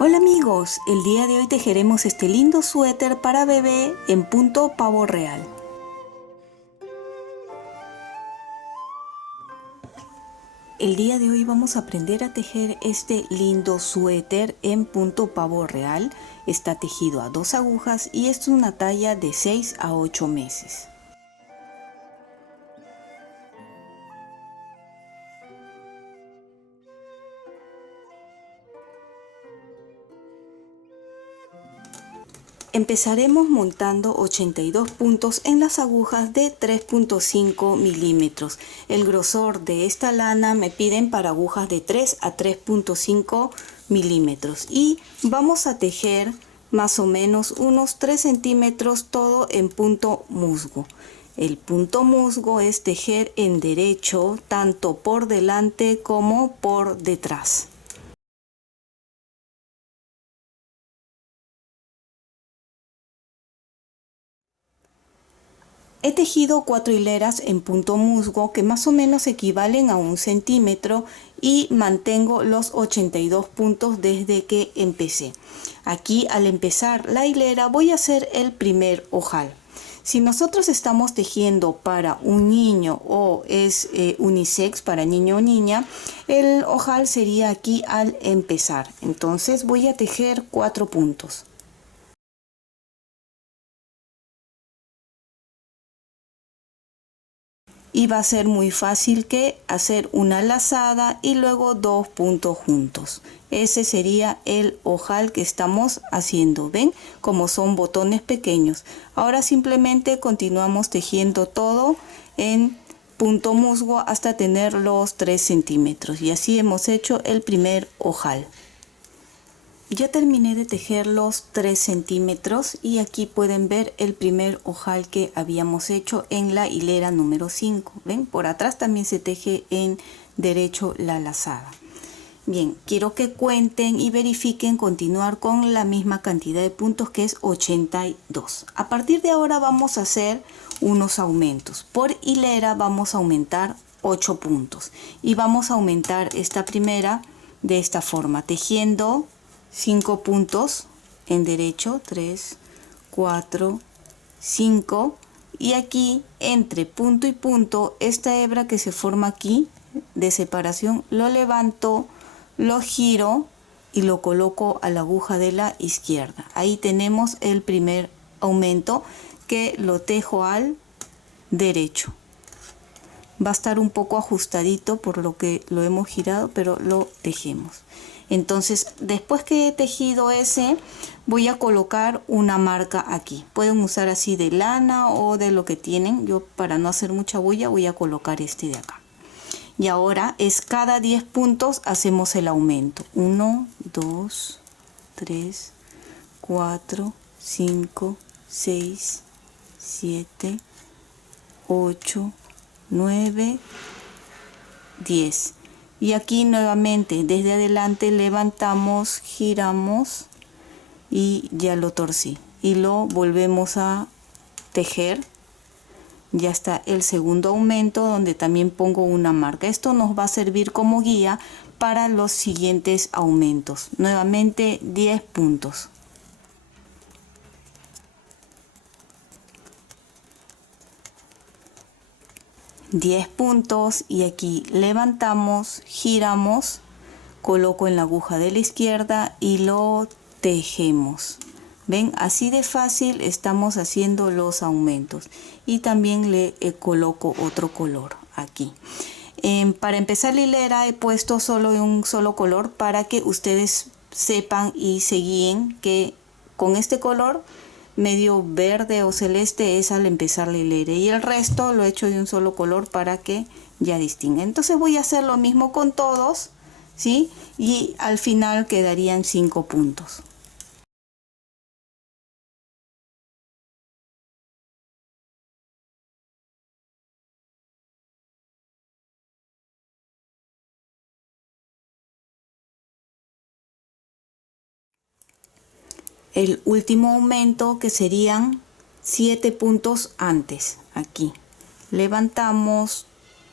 Hola amigos, el día de hoy tejeremos este lindo suéter para bebé en punto pavo real. El día de hoy vamos a aprender a tejer este lindo suéter en punto pavo real. Está tejido a 2 agujas y es una talla de 6 a 8 meses. Empezaremos montando 82 puntos en las agujas de 3.5 milímetros. El grosor de esta lana me piden para agujas de 3 a 3.5 milímetros. Y vamos a tejer más o menos unos 3 centímetros todo en punto musgo. El punto musgo es tejer en derecho tanto por delante como por detrás. He tejido 4 hileras en punto musgo que más o menos equivalen a 1 centímetro y mantengo los 82 puntos desde que empecé. Aquí al empezar la hilera voy a hacer el primer ojal. Si nosotros estamos tejiendo para un niño o es unisex para niño o niña, el ojal sería aquí al empezar. Entonces voy a tejer 4 puntos. Y va a ser muy fácil que hacer una lazada y luego 2 puntos juntos. Ese sería el ojal que estamos haciendo. ¿Ven? Como son botones pequeños. Ahora simplemente continuamos tejiendo todo en punto musgo hasta tener los 3 centímetros. Y así hemos hecho el primer ojal. Ya terminé de tejer los 3 centímetros y aquí pueden ver el primer ojal que habíamos hecho en la hilera número 5. ¿Ven? Por atrás también se teje en derecho la lazada. Bien, quiero que cuenten y verifiquen continuar con la misma cantidad de puntos que es 82. A partir de ahora vamos a hacer unos aumentos. Por hilera vamos a aumentar 8 puntos y vamos a aumentar esta primera de esta forma, tejiendo 5 puntos en derecho, 3, 4, 5 y aquí entre punto y punto esta hebra que se forma aquí de separación lo levanto, lo giro y lo coloco a la aguja de la izquierda. Ahí tenemos el primer aumento que lo tejo al derecho. Va a estar un poco ajustadito por lo que lo hemos girado, pero lo tejemos. Entonces, después que he tejido ese, voy a colocar una marca aquí. Pueden usar así de lana o de lo que tienen. Yo, para no hacer mucha bulla, voy a colocar este de acá. Y ahora es cada 10 puntos hacemos el aumento. 1, 2, 3, 4, 5, 6, 7, 8, 9, 10. Y aquí nuevamente desde adelante levantamos, giramos y ya lo torcí. Y lo volvemos a tejer. Ya está el segundo aumento donde también pongo una marca. Esto nos va a servir como guía para los siguientes aumentos. Nuevamente 10 puntos. Puntos y aquí levantamos, giramos, coloco en la aguja de la izquierda y lo tejemos. Ven, así de fácil estamos haciendo los aumentos y también le coloco otro color aquí. Para empezar la hilera he puesto solo un solo color para que ustedes sepan y se guíen que con este color medio verde o celeste es al empezar la hilera y el resto lo he hecho de un solo color para que ya distinga. Entonces voy a hacer lo mismo con todos, ¿sí? Y al final quedarían 5 puntos. El último aumento que serían 7 puntos antes, aquí. Levantamos,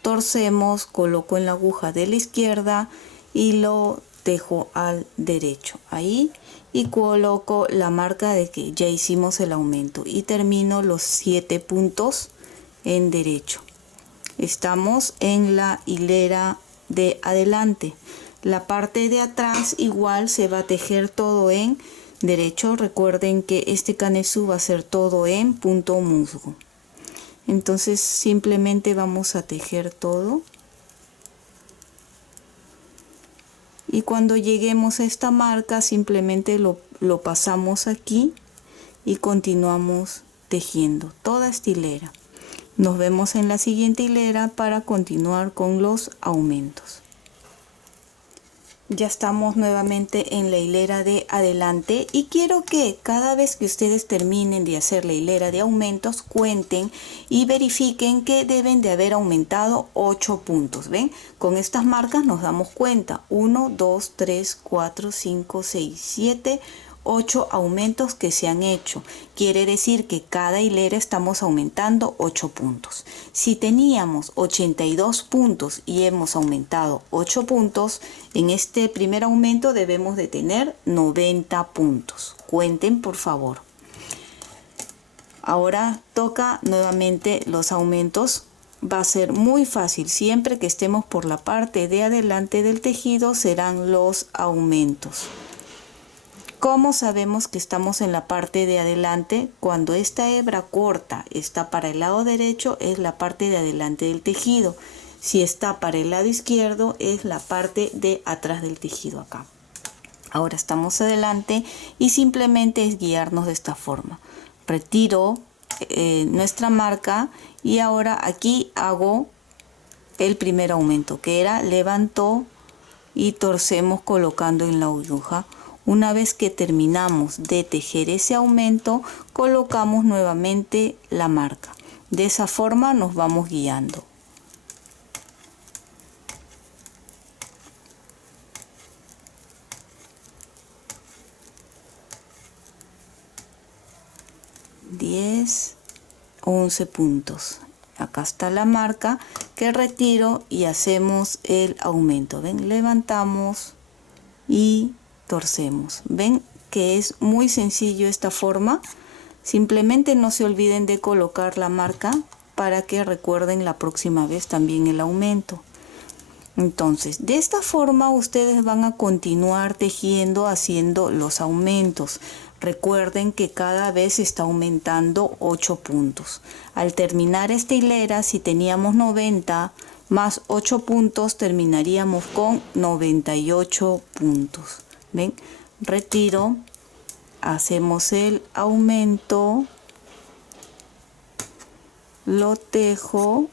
torcemos, coloco en la aguja de la izquierda y lo tejo al derecho ahí y coloco la marca de que ya hicimos el aumento y termino los 7 puntos en derecho. Estamos en la hilera de adelante. La parte de atrás igual se va a tejer todo en derecho. Recuerden que este canesú va a ser todo en punto musgo. Entonces simplemente vamos a tejer todo. Y cuando lleguemos a esta marca simplemente lo pasamos aquí y continuamos tejiendo toda esta hilera. Nos vemos en la siguiente hilera para continuar con los aumentos. Ya estamos nuevamente en la hilera de adelante y quiero que cada vez que ustedes terminen de hacer la hilera de aumentos cuenten y verifiquen que deben de haber aumentado 8 puntos. ¿Ven? Con estas marcas nos damos cuenta. 1, 2, 3, 4, 5, 6, 7, 8 aumentos que se han hecho. Quiere decir que cada hilera estamos aumentando 8 puntos. Si teníamos 82 puntos y hemos aumentado 8 puntos, en este primer aumento debemos de tener 90 puntos. Cuenten por favor. Ahora toca nuevamente los aumentos. Va a ser muy fácil. Siempre que estemos por la parte de adelante del tejido serán los aumentos. ¿Cómo sabemos que estamos en la parte de adelante? Cuando esta hebra corta está para el lado derecho, es la parte de adelante del tejido. Si está para el lado izquierdo, es la parte de atrás del tejido acá. Ahora estamos adelante y simplemente es guiarnos de esta forma. Retiro nuestra marca y ahora aquí hago el primer aumento, que era levanto y torcemos colocando en la aguja. Una vez que terminamos de tejer ese aumento, colocamos nuevamente la marca. De esa forma nos vamos guiando. Diez, 11 puntos. Acá está la marca que retiro y hacemos el aumento. ¿Ven? Levantamos y torcemos. Ven que es muy sencillo esta forma. Simplemente no se olviden de colocar la marca para que recuerden la próxima vez también el aumento. Entonces, de esta forma ustedes van a continuar tejiendo haciendo los aumentos. Recuerden que cada vez está aumentando 8 puntos. Al terminar esta hilera, si teníamos 90 más 8 puntos, terminaríamos con 98 puntos. ¿Ven? Retiro, hacemos el aumento, lo tejo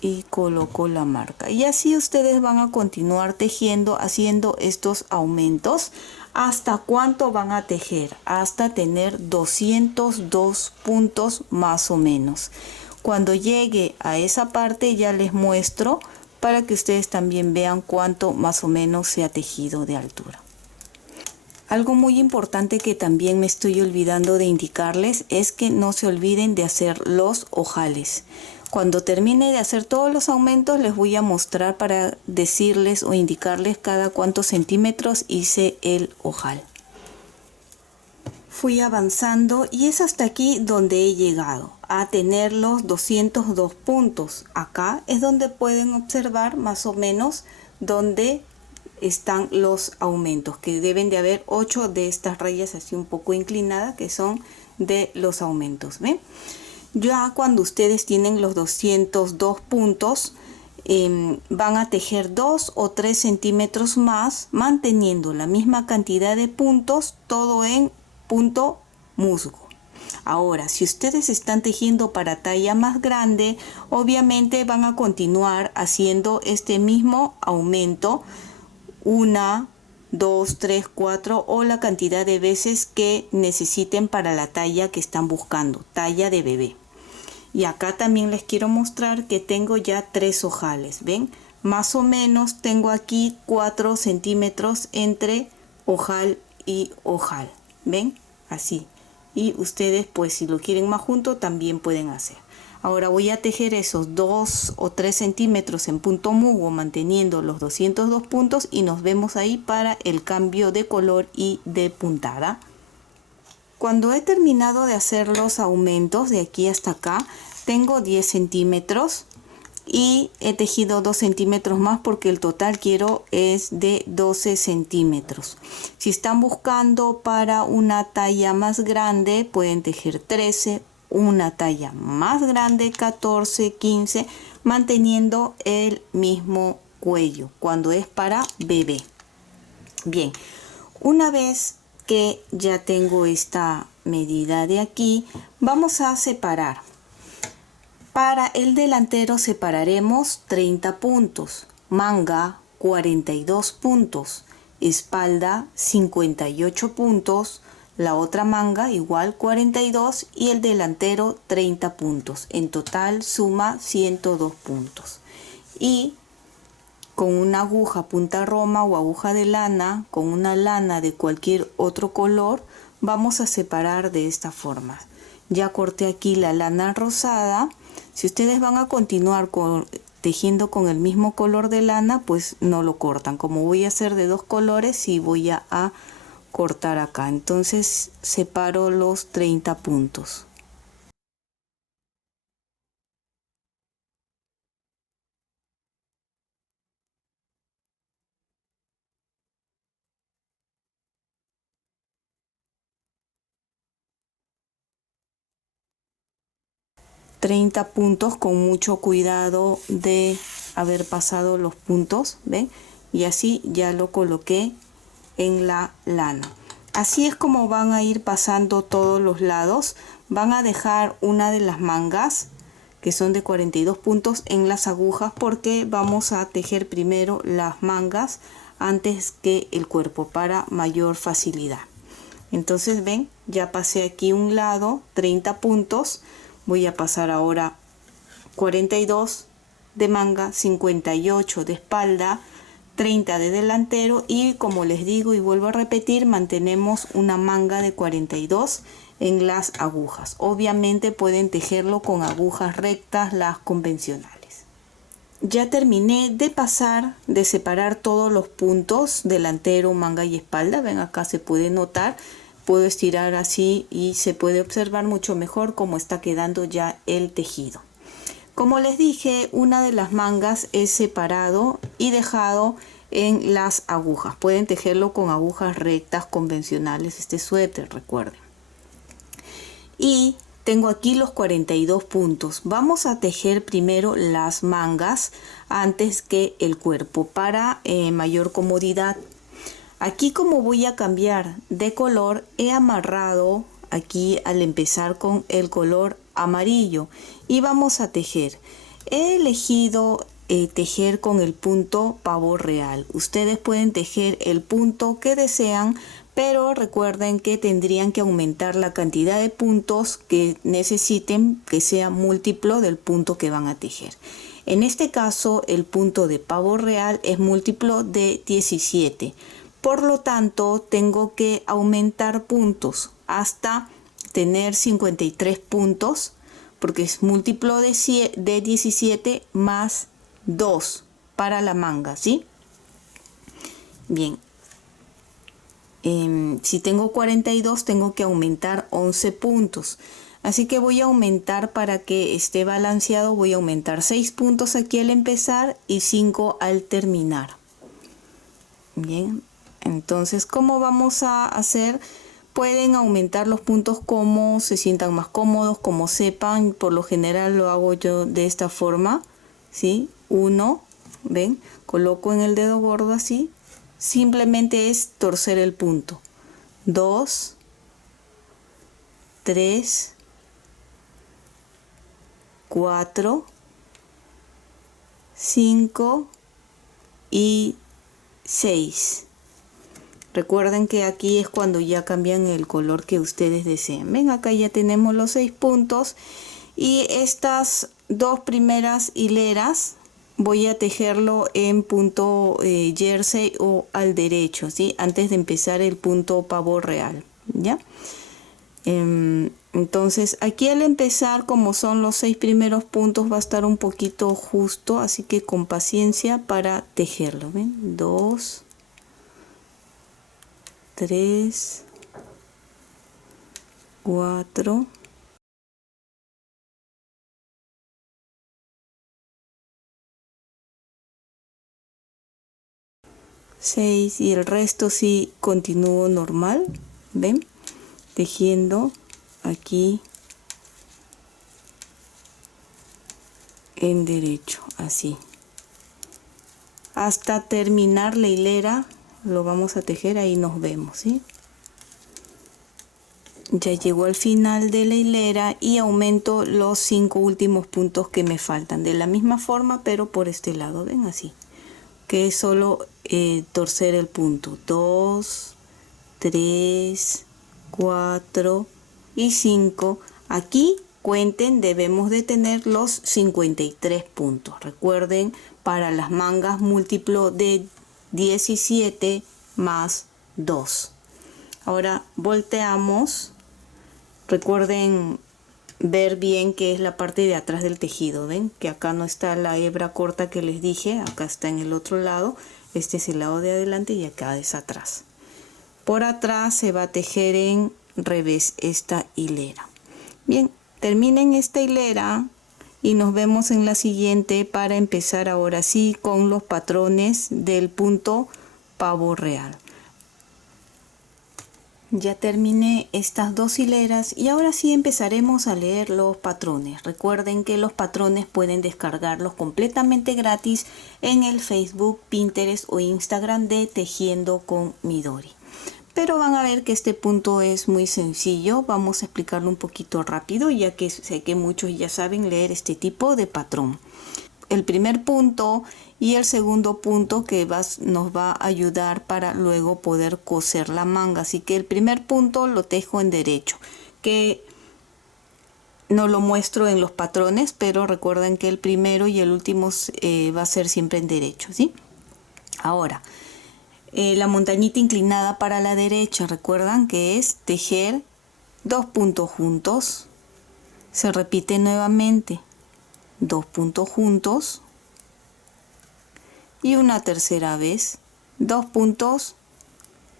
y coloco la marca. Y así ustedes van a continuar tejiendo, haciendo estos aumentos. ¿Hasta cuánto van a tejer? Hasta tener 202 puntos más o menos. Cuando llegue a esa parte ya les muestro para que ustedes también vean cuánto más o menos se ha tejido de altura. Algo muy importante que también me estoy olvidando de indicarles es que no se olviden de hacer los ojales. Cuando termine de hacer todos los aumentos les voy a mostrar para decirles o indicarles cada cuántos centímetros hice el ojal. Fui avanzando y es hasta aquí donde he llegado a tener los 202 puntos. Acá es donde pueden observar más o menos donde están los aumentos, que deben de haber 8 de estas rayas así un poco inclinadas que son de los aumentos. ¿Ven? Ya cuando ustedes tienen los 202 puntos van a tejer 2 o 3 centímetros más manteniendo la misma cantidad de puntos, todo en punto musgo. Ahora, si ustedes están tejiendo para talla más grande, obviamente van a continuar haciendo este mismo aumento 1, 2, 3, 4 o la cantidad de veces que necesiten para la talla que están buscando, talla de bebé. Y acá también les quiero mostrar que tengo ya 3 ojales, ¿ven? Más o menos tengo aquí 4 centímetros entre ojal y ojal, ¿ven? Así. Y ustedes pues si lo quieren más junto también pueden hacer. Ahora voy a tejer esos 2 o 3 centímetros en punto mugo manteniendo los 202 puntos y nos vemos ahí para el cambio de color y de puntada. Cuando he terminado de hacer los aumentos de aquí hasta acá, tengo 10 centímetros y he tejido 2 centímetros más porque el total quiero es de 12 centímetros. Si están buscando para una talla más grande, pueden tejer 13, una talla más grande 14, 15, manteniendo el mismo cuello cuando es para bebé. Bien, una vez que ya tengo esta medida de aquí, vamos a separar. Para el delantero separaremos 30 puntos, manga 42 puntos, espalda 58 puntos, la otra manga igual 42 y el delantero 30 puntos. En total suma 102 puntos. Y con una aguja punta roma o aguja de lana, con una lana de cualquier otro color, vamos a separar de esta forma. Ya corté aquí la lana rosada. Si ustedes van a continuar tejiendo con el mismo color de lana, pues no lo cortan. Como voy a hacer de 2 colores, sí voy a cortar acá. Entonces separo los 30 puntos. $30 puntos con mucho cuidado de haber pasado los puntos, ¿ven? Y así ya lo coloqué en la lana. Así es como van a ir pasando todos los lados. Van a dejar una de las mangas que son de 42 puntos en las agujas porque vamos a tejer primero las mangas antes que el cuerpo para mayor facilidad. Entonces ven, ya pasé aquí un lado 30 puntos. Voy a pasar ahora 42 de manga, 58 de espalda, 30 de delantero y como les digo y vuelvo a repetir, mantenemos una manga de 42 en las agujas. Obviamente pueden tejerlo con agujas rectas, las convencionales. Ya terminé de pasar, de separar todos los puntos, delantero, manga y espalda. Ven, acá se puede notar. Puedo estirar así y se puede observar mucho mejor cómo está quedando ya el tejido. Como les dije, una de las mangas es separado y dejado en las agujas. Pueden tejerlo con agujas rectas convencionales, este suéter, recuerden. Y tengo aquí los 42 puntos. Vamos a tejer primero las mangas antes que el cuerpo para mayor comodidad. Aquí como voy a cambiar de color, he amarrado aquí al empezar con el color amarillo y vamos a tejer. He elegido tejer con el punto pavo real. Ustedes pueden tejer el punto que desean, pero recuerden que tendrían que aumentar la cantidad de puntos que necesiten, que sea múltiplo del punto que van a tejer. En este caso, el punto de pavo real es múltiplo de 17. Por lo tanto, tengo que aumentar puntos hasta tener 53 puntos, porque es múltiplo de 17 más 2 para la manga, ¿sí? Bien. Si tengo 42, tengo que aumentar 11 puntos. Así que voy a aumentar para que esté balanceado. Voy a aumentar 6 puntos aquí al empezar y 5 al terminar. Bien. Entonces, ¿cómo vamos a hacer? Pueden aumentar los puntos como se sientan más cómodos, como sepan. Por lo general lo hago yo de esta forma, ¿sí? 1, ¿ven? Coloco en el dedo gordo así. Simplemente es torcer el punto. 2, 3, 4, 5 y 6. Recuerden que aquí es cuando ya cambian el color que ustedes deseen. Ven, acá ya tenemos los 6 puntos. Y estas dos primeras hileras voy a tejerlo en punto jersey o al derecho, ¿sí? Antes de empezar el punto pavo real, ¿ya? Entonces aquí al empezar, como son los 6 primeros puntos, va a estar un poquito justo, así que con paciencia para tejerlo. ¿Ven? 2, 3, 4, 6 y el resto sí continúo normal. ¿Ven? Tejiendo aquí en derecho, así. Hasta terminar la hilera, lo vamos a tejer, ahí nos vemos, ¿sí? Ya llegó al final de la hilera y aumento los 5 últimos puntos que me faltan. De la misma forma, pero por este lado, ven así. Que es solo torcer el punto. 2, 3, 4 y 5. Aquí cuenten, debemos de tener los 53 puntos. Recuerden, para las mangas múltiplo de 17 más 2. Ahora volteamos. Recuerden ver bien qué es la parte de atrás del tejido. Ven que acá no está la hebra corta que les dije, acá está en el otro lado. Este es el lado de adelante y acá es atrás. Por atrás se va a tejer en revés esta hilera. Bien, terminen esta hilera y nos vemos en la siguiente para empezar ahora sí con los patrones del punto pavo real. Ya terminé estas 2 hileras y ahora sí empezaremos a leer los patrones. Recuerden que los patrones pueden descargarlos completamente gratis en el Facebook, Pinterest o Instagram de Tejiendo con Midori. Pero van a ver que este punto es muy sencillo. Vamos a explicarlo un poquito rápido, ya que sé que muchos ya saben leer este tipo de patrón. El primer punto y el segundo punto que nos va a ayudar para luego poder coser la manga. Así que el primer punto lo tejo en derecho, que no lo muestro en los patrones, pero recuerden que el primero y el último va a ser siempre en derecho, ¿sí? Ahora, la montañita inclinada para la derecha, recuerdan que es tejer 2 puntos juntos. Se repite nuevamente 2 puntos juntos y una tercera vez 2 puntos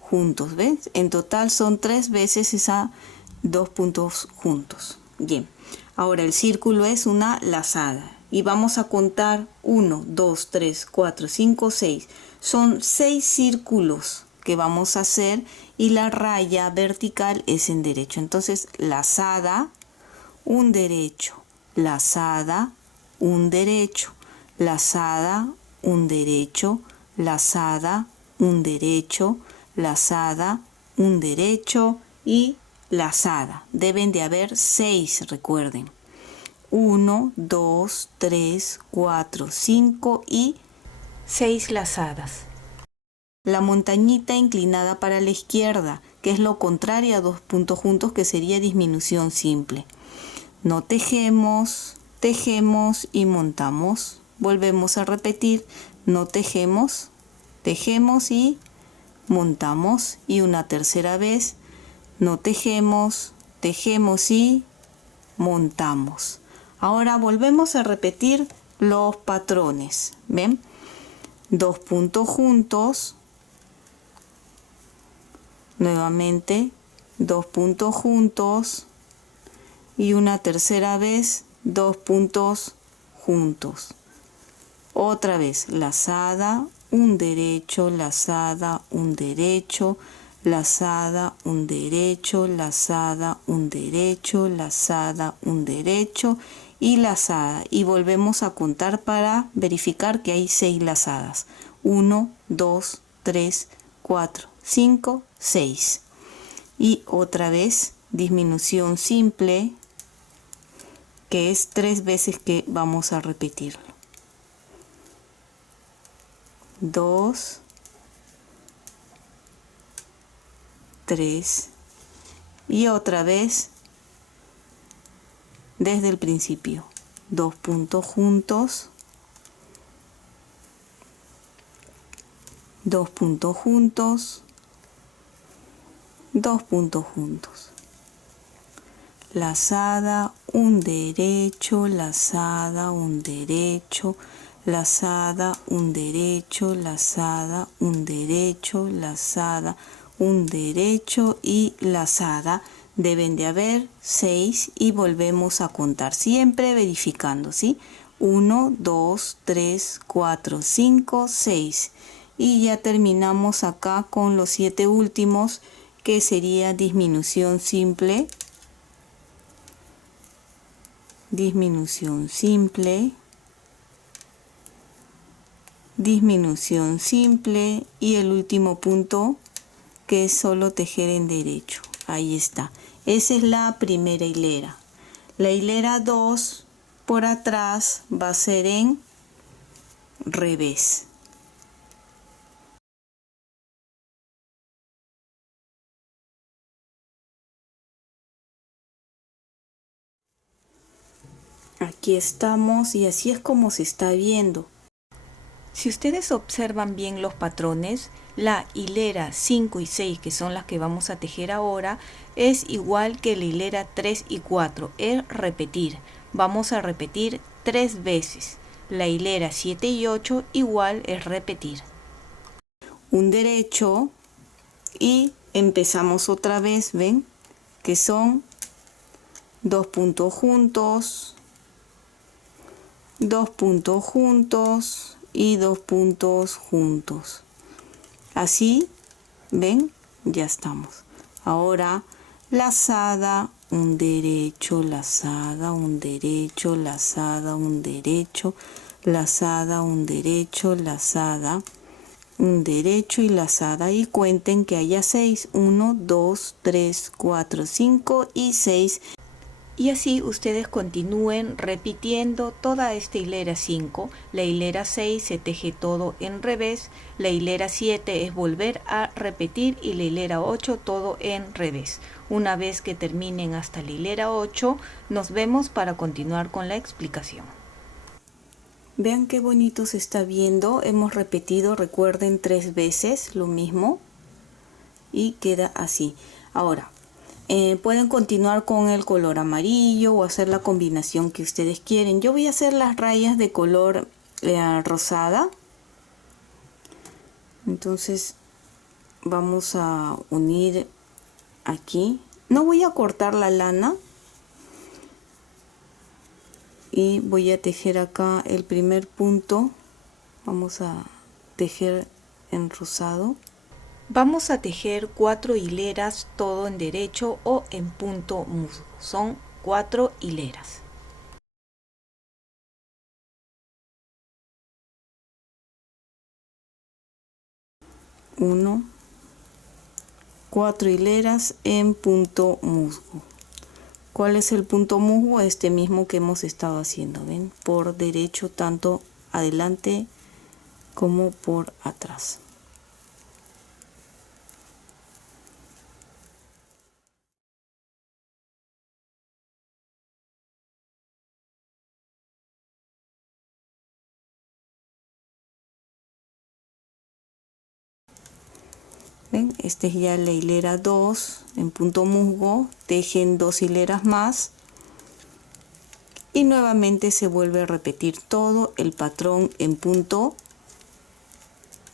juntos. ¿Ves? En total son 3 veces esa 2 puntos juntos. Bien, ahora el círculo es una lazada y vamos a contar 1, 2, 3, 4, 5, 6. Son 6 círculos que vamos a hacer y la raya vertical es en derecho. Entonces, lazada, un derecho, lazada, un derecho, lazada, un derecho, lazada, un derecho, lazada, un derecho y lazada. Deben de haber 6, recuerden. 1, 2, 3, 4, 5 y 6 lazadas. La montañita inclinada para la izquierda, que es lo contrario a 2 puntos juntos, que sería disminución simple. No tejemos, tejemos y montamos. Volvemos a repetir, no tejemos, tejemos y montamos. Y una tercera vez, no tejemos, tejemos y montamos. Ahora volvemos a repetir los patrones. ¿Ven? 2 puntos juntos. Nuevamente, 2 puntos juntos. Y una tercera vez 2 puntos juntos. Otra vez, lazada, un derecho, lazada, un derecho, lazada, un derecho, lazada, un derecho, lazada, un derecho y lazada. Y volvemos a contar para verificar que hay 6 lazadas. 1, 2, 3, 4, 5, 6. Y otra vez, disminución simple, que es 3 veces que vamos a repetirlo. 2, 3 y otra vez desde el principio. 2 puntos juntos, 2 puntos juntos, 2 puntos juntos. lazada, un derecho, lazada, un derecho, lazada, un derecho, lazada, un derecho, lazada, un derecho y lazada. Deben de haber 6 y volvemos a contar, siempre verificando, ¿sí? 1, 2, 3, 4, 5, 6. Y ya terminamos acá con los 7 últimos, que sería disminución simple, disminución simple, disminución simple y el último punto que es solo tejer en derecho. Ahí está. Esa es la primera hilera. La hilera 2 por atrás va a ser en revés. Aquí estamos y así es como se está viendo. Si ustedes observan bien los patrones, la hilera 5 y 6, que son las que vamos a tejer ahora, es igual que la hilera 3 y 4, es repetir. Vamos a repetir 3 veces. La hilera 7 y 8 igual es repetir. Un derecho y empezamos otra vez, ¿ven? Que son 2 puntos juntos, 2 puntos juntos y 2 puntos juntos. Así, ven, ya estamos. Ahora lazada, un derecho, lazada, un derecho, lazada, un derecho, lazada, un derecho, lazada, un derecho y lazada, y cuenten que haya 6, 1, 2, 3, 4, 5 y 6. Y así ustedes continúen repitiendo toda esta hilera 5. La hilera 6 se teje todo en revés. La hilera 7 es volver a repetir y la hilera 8 todo en revés. Una vez que terminen hasta la hilera 8, nos vemos para continuar con la explicación. Vean qué bonito se está viendo. Hemos repetido, recuerden, 3 veces lo mismo y queda así. Ahora, pueden continuar con el color amarillo o hacer la combinación que ustedes quieren. Yo voy a hacer las rayas de color rosada. Entonces vamos a unir aquí. No voy a cortar la lana. Y voy a tejer acá el primer punto. Vamos a tejer en rosado. Vamos a tejer 4 hileras todo en derecho o en punto musgo. Son 4 hileras. 1, 4 hileras en punto musgo. ¿Cuál es el punto musgo? Este mismo que hemos estado haciendo, ¿ven? Por derecho, tanto adelante como por atrás. ¿Ven? Esta es ya la hilera 2 en punto musgo. Tejen 2 hileras más y nuevamente se vuelve a repetir todo el patrón en punto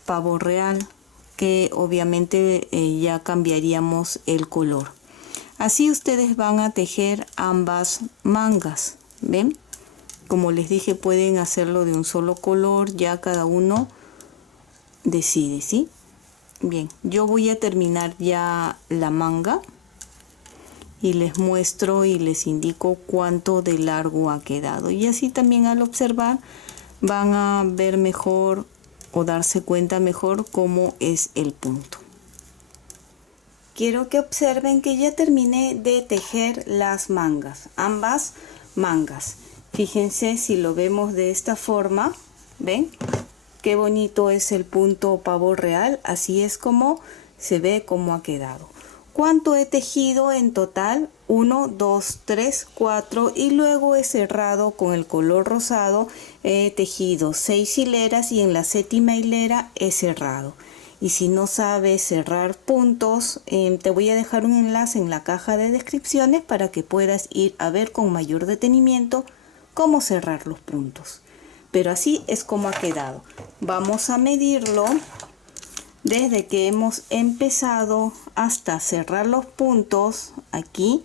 pavo real, que obviamente ya cambiaríamos el color. Así ustedes van a tejer ambas mangas. ¿Ven? Como les dije, pueden hacerlo de un solo color, ya cada uno decide, ¿sí? Bien, yo voy a terminar ya la manga y les muestro y les indico cuánto de largo ha quedado. Y así también al observar van a ver mejor o darse cuenta mejor cómo es el punto. Quiero que observen que ya terminé de tejer las mangas, ambas mangas. Fíjense si lo vemos de esta forma, ¿ven? Qué bonito es el punto pavo real, así es como se ve cómo ha quedado. ¿Cuánto he tejido en total? 1, 2, 3, 4 y luego he cerrado con el color rosado. He tejido 6 hileras y en la séptima hilera he cerrado. Y si no sabes cerrar puntos, te voy a dejar un enlace en la caja de descripciones para que puedas ir a ver con mayor detenimiento cómo cerrar los puntos. Pero así es como ha quedado. Vamos a medirlo desde que hemos empezado hasta cerrar los puntos. Aquí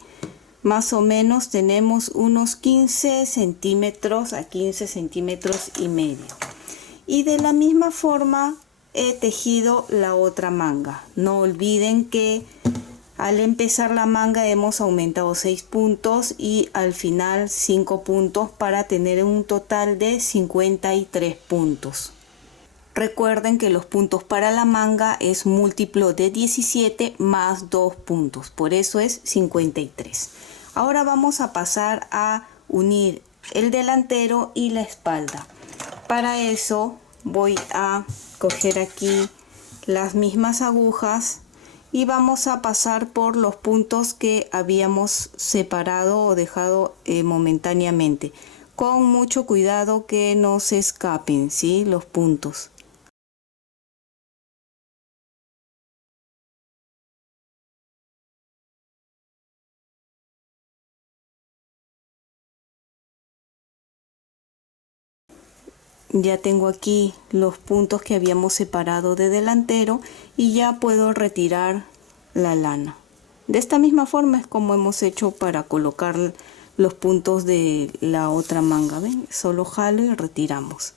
más o menos tenemos unos 15 centímetros a 15 centímetros y medio. Y de la misma forma he tejido la otra manga. No olviden que al empezar la manga hemos aumentado 6 puntos y al final 5 puntos para tener un total de 53 puntos. Recuerden que los puntos para la manga es múltiplo de 17 más 2 puntos, por eso es 53. Ahora vamos a pasar a unir el delantero y la espalda. Para eso voy a coger aquí las mismas agujas y vamos a pasar por los puntos que habíamos separado o dejado momentáneamente. Con mucho cuidado que no se escapen, ¿sí? Los puntos. Ya tengo aquí los puntos que habíamos separado de delantero y ya puedo retirar la lana. De esta misma forma es como hemos hecho para colocar los puntos de la otra manga. ¿Ven? Solo jalo y retiramos.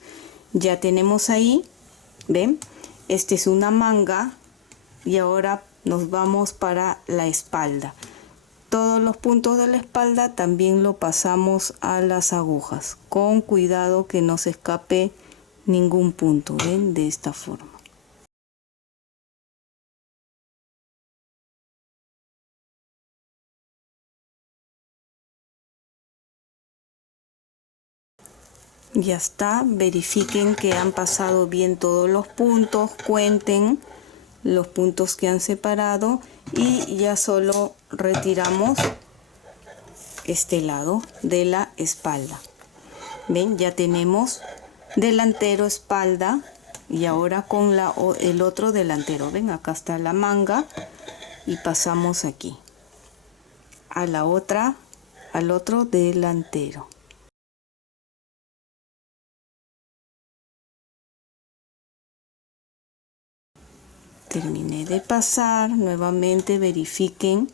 Ya tenemos ahí, ¿ven? Esta es una manga y ahora nos vamos para la espalda. Todos los puntos de la espalda también lo pasamos a las agujas, con cuidado que no se escape ningún punto, ¿ven? De esta forma. Ya está, verifiquen que han pasado bien todos los puntos, cuenten los puntos que han separado y ya solo retiramos este lado de la espalda. Ven, ya tenemos delantero, espalda y ahora con el otro delantero. Ven, acá está la manga y pasamos aquí a la otra, al otro delantero. Terminé de pasar, nuevamente verifiquen.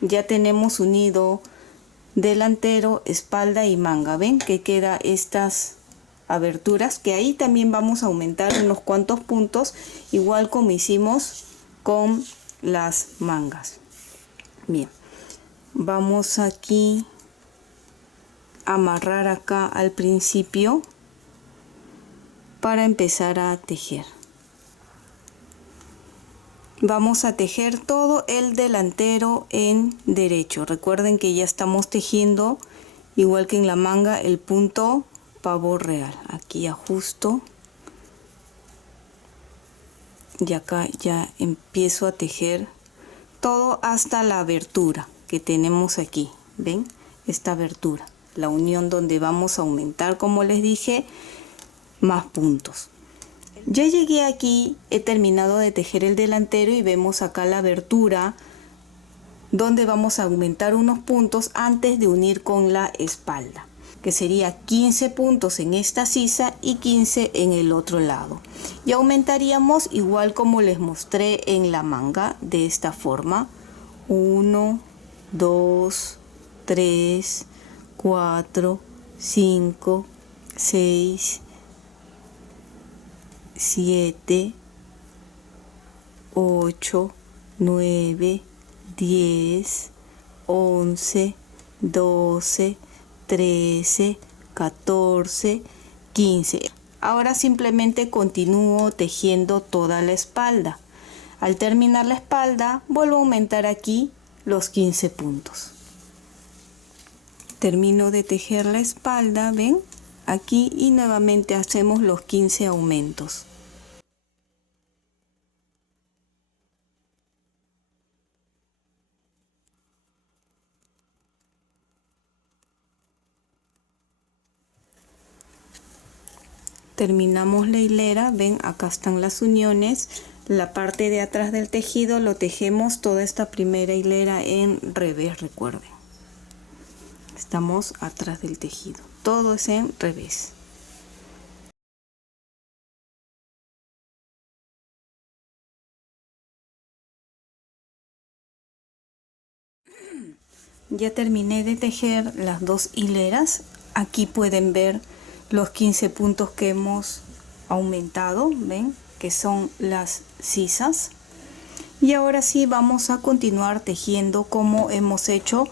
Ya tenemos unido delantero, espalda y manga. Ven que queda estas aberturas, que ahí también vamos a aumentar unos cuantos puntos, igual como hicimos con las mangas. Bien, vamos aquí a amarrar acá al principio para empezar a tejer. Vamos a tejer todo el delantero en derecho. Recuerden que ya estamos tejiendo, igual que en la manga, el punto pavor real. Aquí ajusto y acá ya empiezo a tejer todo hasta la abertura que tenemos aquí. ¿Ven? Esta abertura, la unión donde vamos a aumentar, como les dije, más puntos. Ya llegué aquí, he terminado de tejer el delantero y vemos acá la abertura donde vamos a aumentar unos puntos antes de unir con la espalda, que sería 15 puntos en esta sisa y 15 en el otro lado. Y aumentaríamos igual como les mostré en la manga, de esta forma: 1, 2, 3, 4, 5, 6, 7, 8, 9, 10, 11, 12, 13, 14, 15. Ahora simplemente continúo tejiendo toda la espalda. Al terminar la espalda, vuelvo a aumentar aquí los 15 puntos. Termino de tejer la espalda, ¿ven? Aquí, y nuevamente hacemos los 15 aumentos. terminamos la hilera. Ven, acá están las uniones. La parte de atrás del tejido lo tejemos toda esta primera hilera en revés, recuerden. Estamos atrás del tejido. Todo es en revés. Ya terminé de tejer las dos hileras. Aquí pueden ver los 15 puntos que hemos aumentado, ven, que son las sisas. Y ahora sí vamos a continuar tejiendo como hemos hecho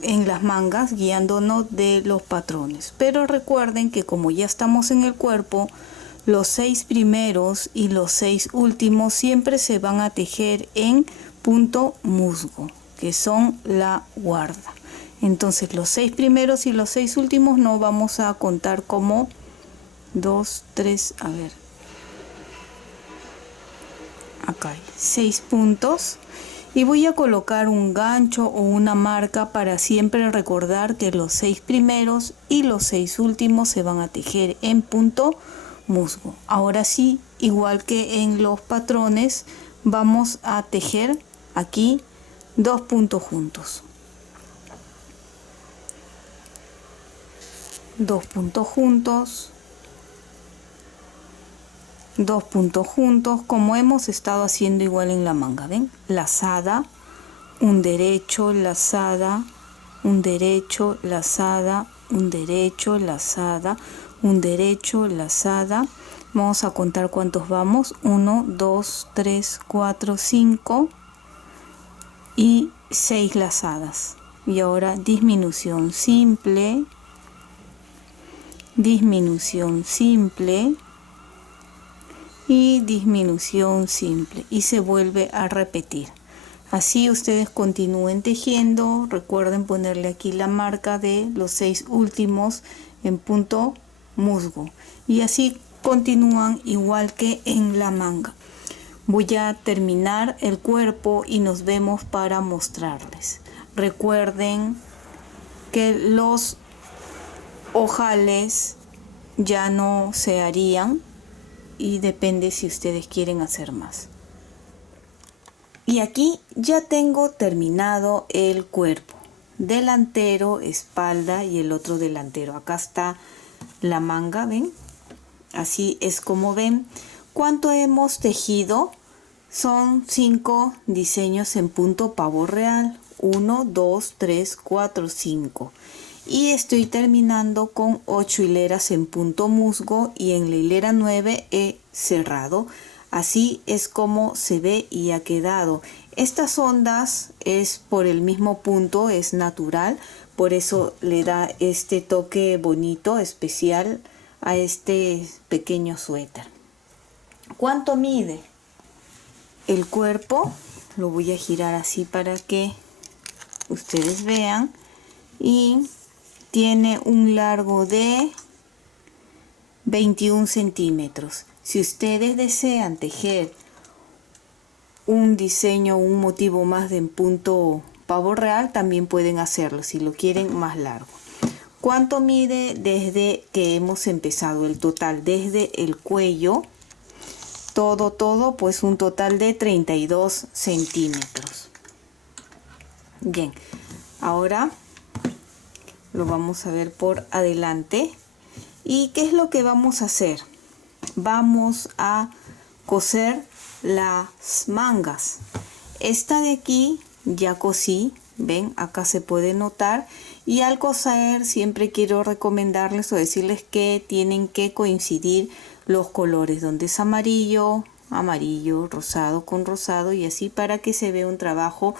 en las mangas, guiándonos de los patrones. Pero recuerden que como ya estamos en el cuerpo, los 6 primeros y los 6 últimos siempre se van a tejer en punto musgo, que son la guarda. Entonces los 6 primeros y los 6 últimos no vamos a contar como 2, 3, a ver, acá hay 6 puntos. Y voy a colocar un gancho o una marca para siempre recordar que los 6 primeros y los 6 últimos se van a tejer en punto musgo. Ahora sí, igual que en los patrones, vamos a tejer aquí 2 puntos juntos. 2 puntos juntos. 2 puntos juntos, como hemos estado haciendo igual en la manga, ¿ven? Lazada, un derecho, lazada, un derecho, lazada, un derecho, lazada, un derecho, lazada. Vamos a contar cuántos vamos. 1, 2, 3, 4, 5 y 6 lazadas. Y ahora disminución simple, disminución simple y disminución simple, y se vuelve a repetir. Así ustedes continúen tejiendo. Recuerden ponerle aquí la marca de los 6 últimos en punto musgo, y así continúan igual que en la manga. Voy a terminar el cuerpo y nos vemos para mostrarles. Recuerden que los ojales ya no se harían, y depende si ustedes quieren hacer más. Y aquí ya tengo terminado el cuerpo delantero, espalda y el otro delantero. Acá está la manga, ven, así es como ven. ¿Cuánto hemos tejido? Son 5 diseños en punto pavo real. 1, 2, 3, 4, 5. Y estoy terminando con 8 hileras en punto musgo, y en la hilera 9 he cerrado. Así es como se ve y ha quedado. Estas ondas es por el mismo punto, es natural, por eso le da este toque bonito, especial a este pequeño suéter. ¿Cuánto mide el cuerpo? Lo voy a girar así para que ustedes vean. Y tiene un largo de 21 centímetros. Si ustedes desean tejer un diseño, un motivo más de punto pavo real, también pueden hacerlo si lo quieren más largo. ¿Cuánto mide desde que hemos empezado? El total desde el cuello, todo, pues un total de 32 centímetros. Bien, ahora lo vamos a ver por adelante. ¿Y qué es lo que vamos a hacer? Vamos a coser las mangas. Esta de aquí ya cosí, ven, acá se puede notar. Y al coser siempre quiero recomendarles o decirles que tienen que coincidir los colores, donde es amarillo, amarillo, rosado con rosado, y así para que se vea un trabajo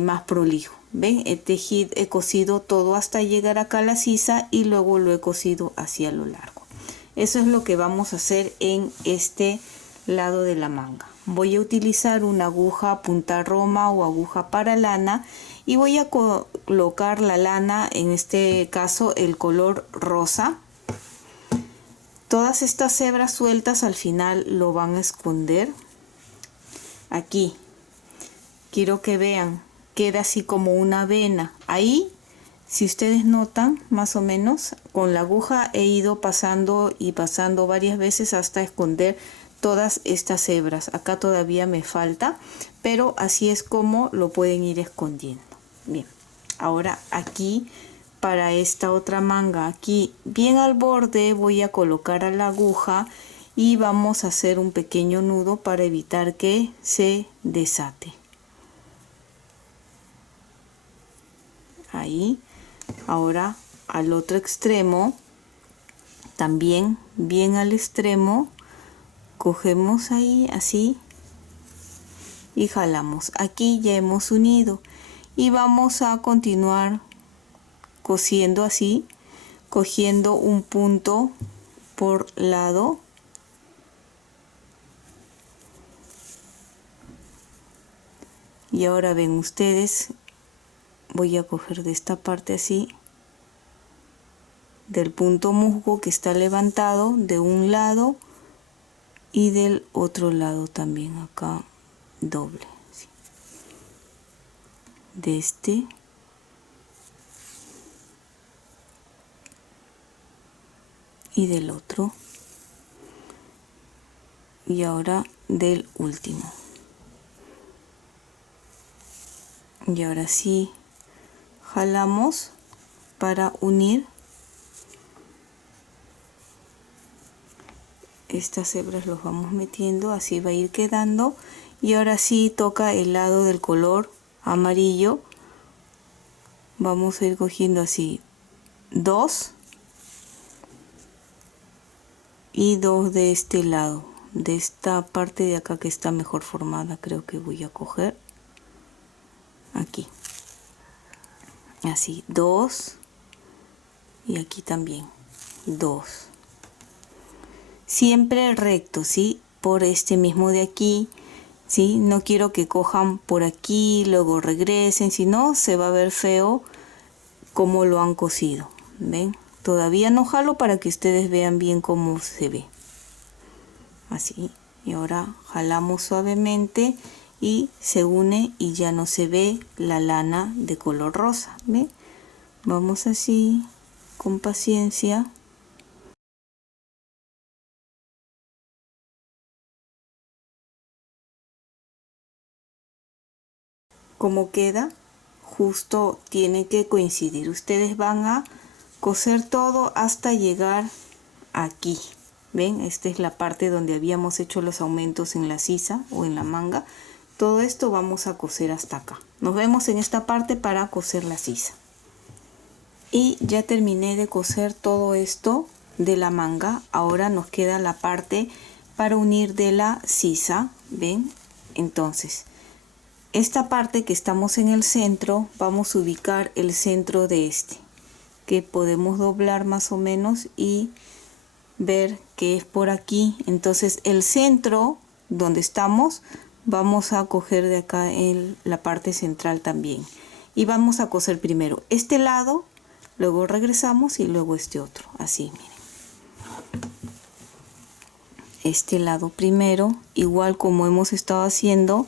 más prolijo. ¿Ven? He cosido todo hasta llegar acá a la sisa, y luego lo he cosido hacia lo largo. Eso es lo que vamos a hacer en este lado de la manga. Voy a utilizar una aguja punta roma o aguja para lana, y voy a colocar la lana, en este caso el color rosa. Todas estas hebras sueltas al final lo van a esconder. Aquí quiero que vean, queda así como una vena. Ahí Si ustedes notan, más o menos, con la aguja he ido pasando y pasando varias veces hasta esconder todas estas hebras. Acá todavía me falta, pero así es como lo pueden ir escondiendo. Bien, ahora aquí, para esta otra manga, aquí bien al borde voy a colocar a la aguja y vamos a hacer un pequeño nudo para evitar que se desate. Ahí. Ahora al otro extremo, también bien al extremo, cogemos ahí así y jalamos. Aquí ya hemos unido y vamos a continuar cosiendo así, cogiendo un punto por lado. Y ahora ven ustedes, voy a coger de esta parte así, del punto musgo que está levantado de un lado y del otro lado también, acá doble, ¿sí? De este y del otro, y ahora del último. Y ahora sí jalamos para unir estas hebras, los vamos metiendo, así va a ir quedando. Y ahora sí toca el lado del color amarillo, vamos a ir cogiendo así 2 y 2 de este lado, de esta parte de acá que está mejor formada. Creo que voy a coger aquí así 2 y aquí también 2, siempre recto, ¿sí? Por este mismo de aquí, ¿sí? No quiero que cojan por aquí, luego regresen, si no se va a ver feo como lo han cosido. ¿Ven? Todavía no jalo para que ustedes vean bien cómo se ve. Así. Y ahora jalamos suavemente y se une y ya no se ve la lana de color rosa. ¿Ven? Vamos así, con paciencia. Como queda, justo tiene que coincidir. Ustedes van a coser todo hasta llegar aquí. ¿Ven? Esta es la parte donde habíamos hecho los aumentos en la sisa o en la manga. Todo esto vamos a coser hasta acá. Nos vemos en esta parte para coser la sisa. Y ya terminé de coser todo esto de la manga. Ahora nos queda la parte para unir de la sisa. ¿Ven? Entonces, esta parte que estamos en el centro, vamos a ubicar el centro de este, que podemos doblar más o menos y ver que es por aquí. Entonces el centro donde estamos, vamos a coger de acá en la parte central también. Y vamos a coser primero este lado, luego regresamos y luego este otro. Así, miren. Este lado primero, igual como hemos estado haciendo,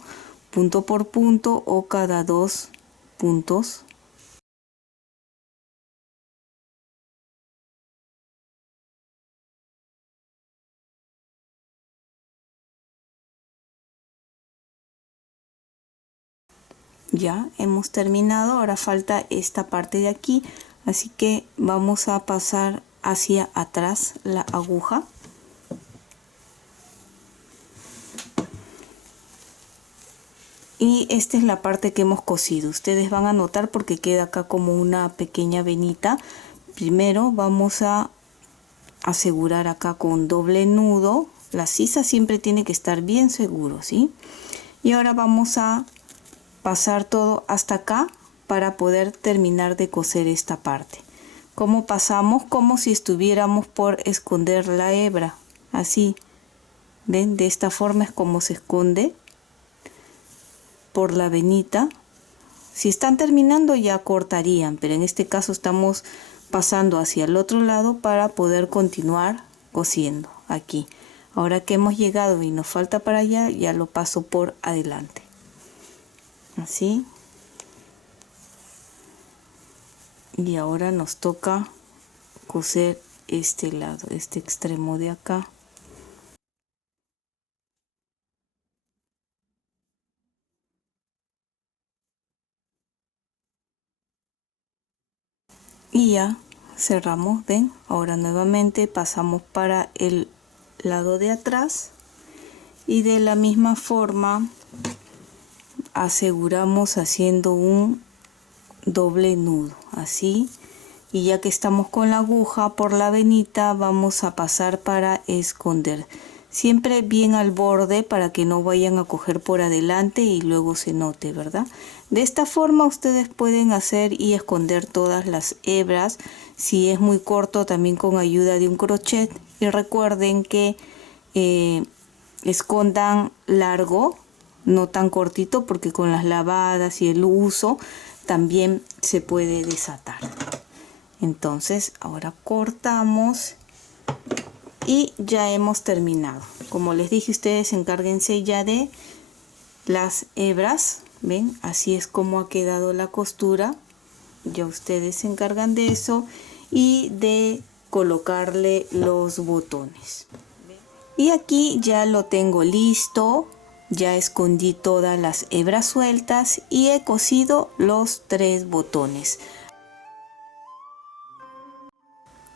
punto por punto o cada 2 puntos. Ya hemos terminado, ahora falta esta parte de aquí, así que vamos a pasar hacia atrás la aguja. Y esta es la parte que hemos cosido. Ustedes van a notar porque queda acá como una pequeña venita. Primero vamos a asegurar acá con doble nudo. La sisa siempre tiene que estar bien seguro, ¿sí? Y ahora vamos a pasar todo hasta acá para poder terminar de coser esta parte. ¿Cómo pasamos? Como si estuviéramos por esconder la hebra. Así. ¿Ven? De esta forma es como se esconde por la venita. Si están terminando ya cortarían, pero en este caso estamos pasando hacia el otro lado para poder continuar cosiendo aquí. Ahora que hemos llegado y nos falta para allá, ya lo paso por adelante. Así. Y ahora nos toca coser este lado, este extremo de acá. Y ya cerramos, ven. Ahora nuevamente pasamos para el lado de atrás y de la misma forma aseguramos haciendo un doble nudo, así. Y ya que estamos con la aguja por la venita, vamos a pasar para esconder. Siempre bien al borde para que no vayan a coger por adelante y luego se note, ¿verdad? De esta forma ustedes pueden hacer y esconder todas las hebras. Si es muy corto, también con ayuda de un crochet. Y recuerden que escondan largo, no tan cortito, porque con las lavadas y el uso también se puede desatar. Entonces ahora cortamos y ya hemos terminado. Como les dije, ustedes encárguense ya de las hebras. Ven, así es como ha quedado la costura. Ya ustedes se encargan de eso y de colocarle los botones. Y aquí ya lo tengo listo. Ya escondí todas las hebras sueltas y he cosido los 3 botones.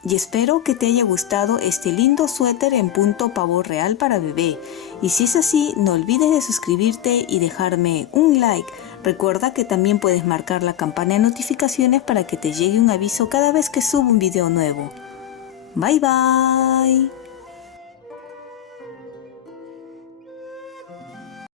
Y espero que te haya gustado este lindo suéter en punto pavo real para bebé. Y si es así, no olvides de suscribirte y dejarme un like. Recuerda que también puedes marcar la campana de notificaciones para que te llegue un aviso cada vez que subo un video nuevo. Bye bye.